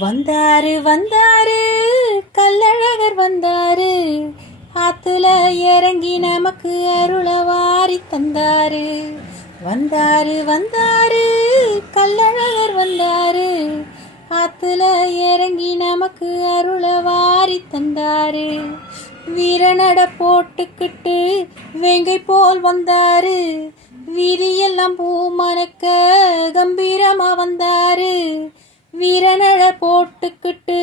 வந்தாரு வந்தாரு கள்ளழகர் வந்தாரு, ஆத்துல இறங்கி நமக்கு அருள வாரி தந்தாரு. வந்தாரு வந்தாரு கள்ளழகர் வந்தாரு, ஆத்துல இறங்கி நமக்கு அருள வாரி தந்தாரு. வீரநட போட்டுக்கிட்டு வேங்கை போல் வந்தாரு, வீதியெல்லாம் பூ மணக்க கம்பீரமா வந்தாரு. வீரநட போட்டுக்கிட்டு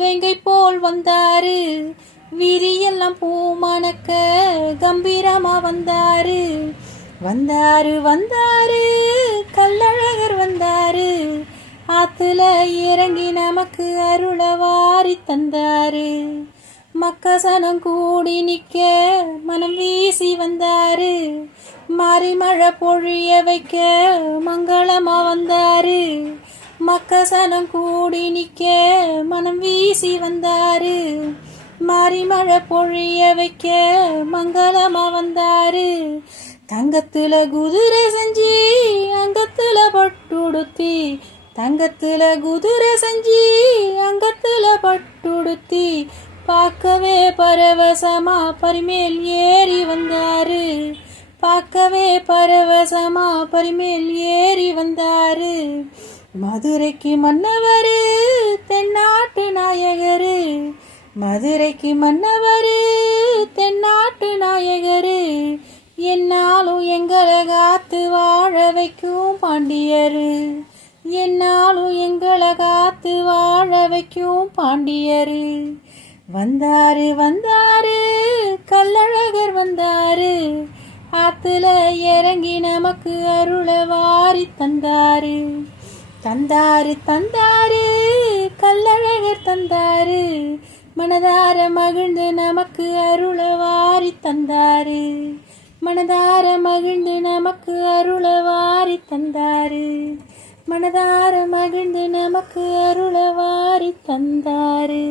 வேங்கை போல் வந்தாரு, வீதியெல்லாம் பூ மணக்க கம்பீரமா வந்தாரு. வந்தாரு வந்தாரு கள்ளழகர் வந்தாரு, ஆத்துல இறங்கி நமக்கு அருள வாரி தந்தாரு. மக்கசனம் கூடி நிக்க மனம் வீசி வந்தாரு, மாறி மழை பொழிய வைக்க மங்களமா வந்தாரு. மக்கசனம் கூடி நிக்க மனம் வீசி வந்தாரு, மாறி மழை பொழிய வைக்க மங்களமா வந்தாரு. தங்கத்துல குதிரை செஞ்சு அங்கத்துல பட்டுடுத்தி, தங்கத்துல குதிரை செஞ்சு அங்கத்துல பட்டுடுத்தி, பார்க்கவே பரவசமா பரிமேல் ஏறி வந்தாரு. பார்க்கவே பரவசமா பரிமேல் ஏறி வந்தாரு. மதுரைக்கு மன்னவரு தென்னாட்டு நாயகரு, மதுரைக்கு மன்னவரு தென்னாட்டு நாயகரு, என்னாலும் எங்களை காத்து வாழ வைக்கும் பாண்டியரு, என்னாலும் எங்களை காத்து வாழ வைக்கும் பாண்டியரு. வந்தாரு வந்தாரு கள்ளழகர் வந்தாரு, ஆத்துல இறங்கி நமக்கு அருள வாரி தந்தாரு. தந்தாரு தந்தாரு கள்ளழகர் தந்தாரு, மனதார மகிழ்ந்து நமக்கு அருள வாரி தந்தாரு. மனதார மகிழ்ந்து நமக்கு அருள வாரி தந்தாரு. மனதார மகிழ்ந்து நமக்கு அருள வாரி தந்தாரு.